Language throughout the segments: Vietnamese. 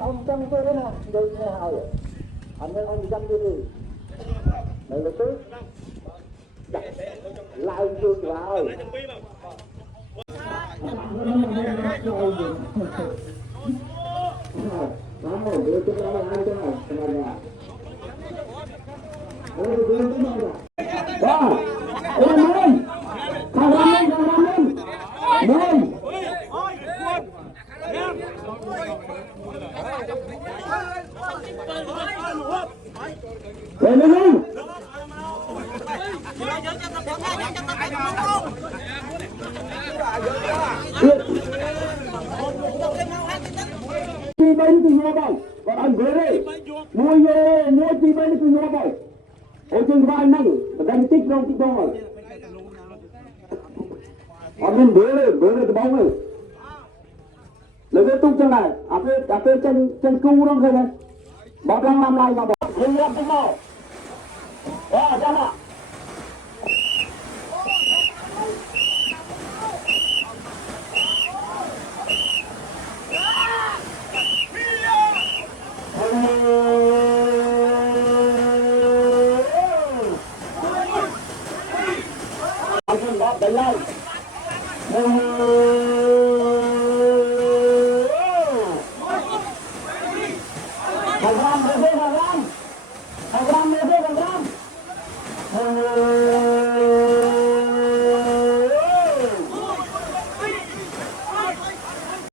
ông trăm tôi đấy nè, đây nghe hào, anh em ông trăm tôi đi, đây là tôi, lại trường vào, lên lên lên. Chi bên từ nhau vậy, còn anh về đây, mua chi bên từ nhau vậy, ở trên vai năng, đánh tích đâu rồi, anh nên về đây từ bóng này, lấy cái tung chân này, áp chân cu đó thôi này, bọc lăng làm lại mà bỏ, dừng làm thế nào, ra nào. Đánh lên. Thằng Ram về đây thằng Ram. Thằng Ram về đây thằng Ram.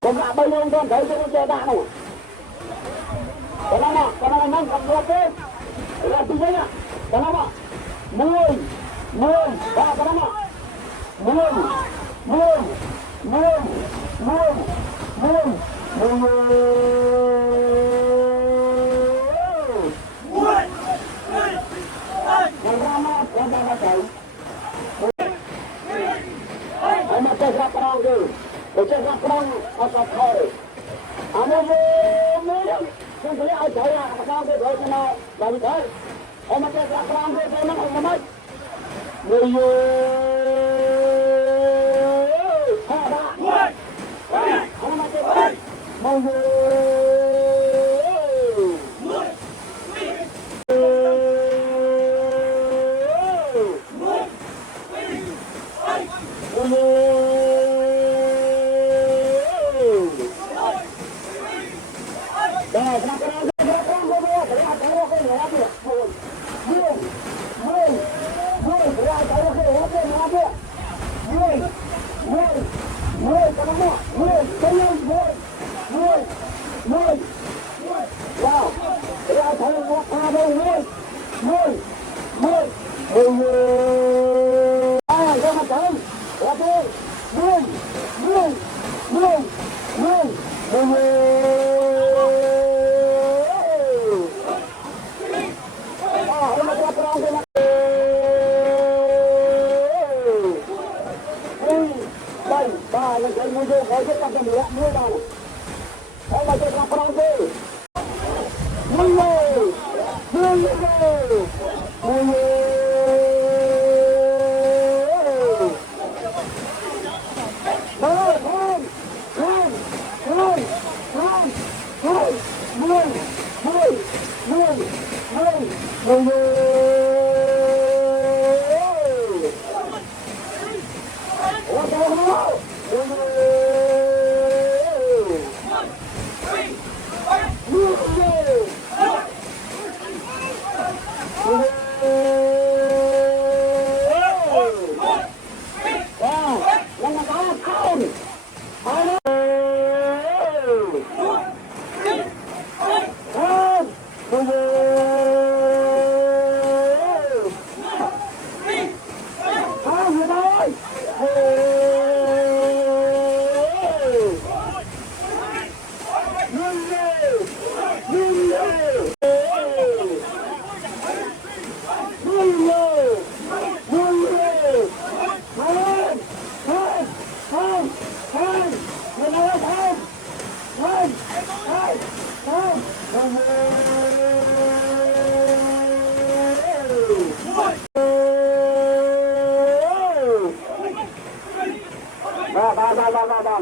Con gà bay lên con thấy cho con xe đạn rồi. Cái nào nâng cầm ngược lên. Là tí giấy ạ. Cái nào ạ. 10. Và cái nào ạ. 10.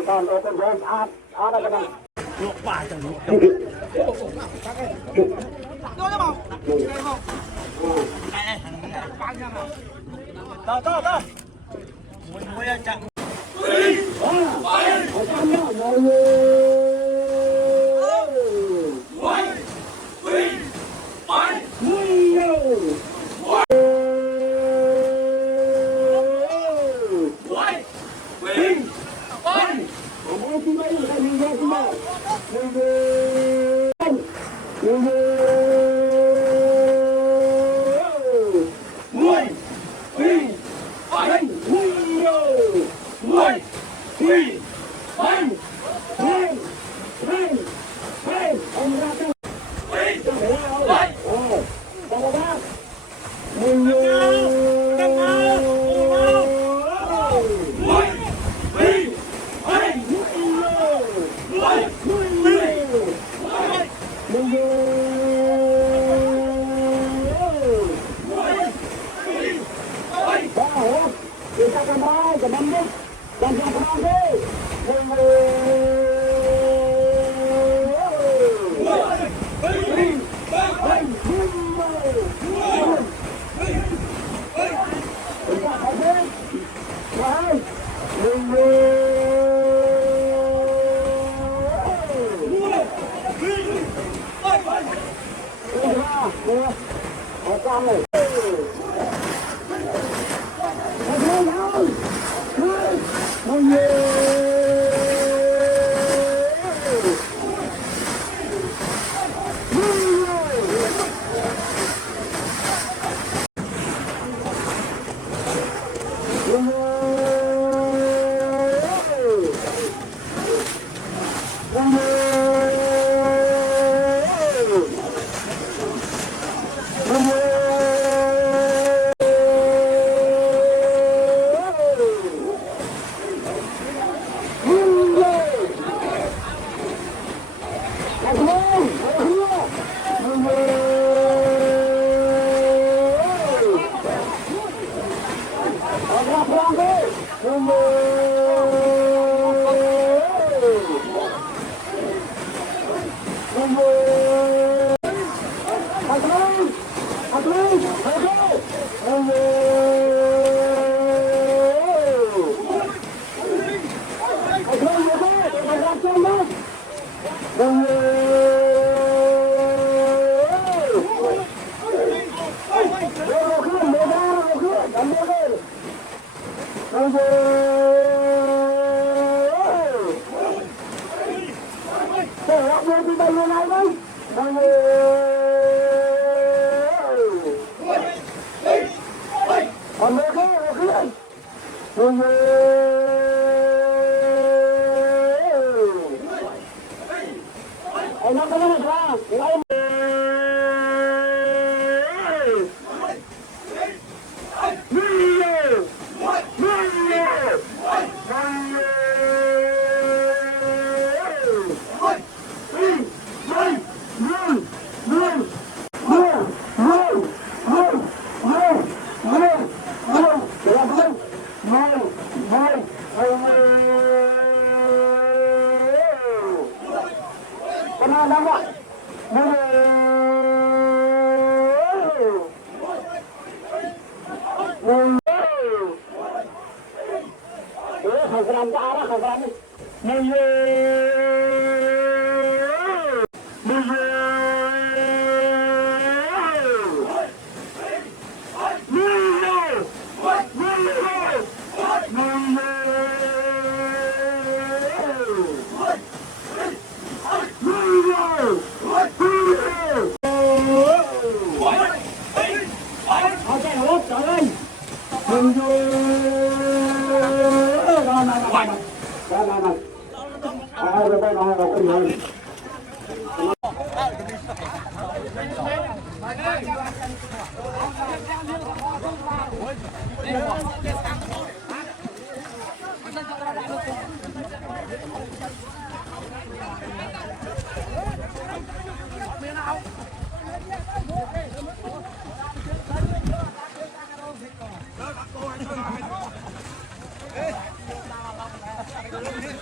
còn open door ada cái này luộc bài chẳng luộc đâu đó đó mùi mùi chẳng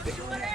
Hãy subscribe cho kênh Ghiền Mì Gõ để không bỏ lỡ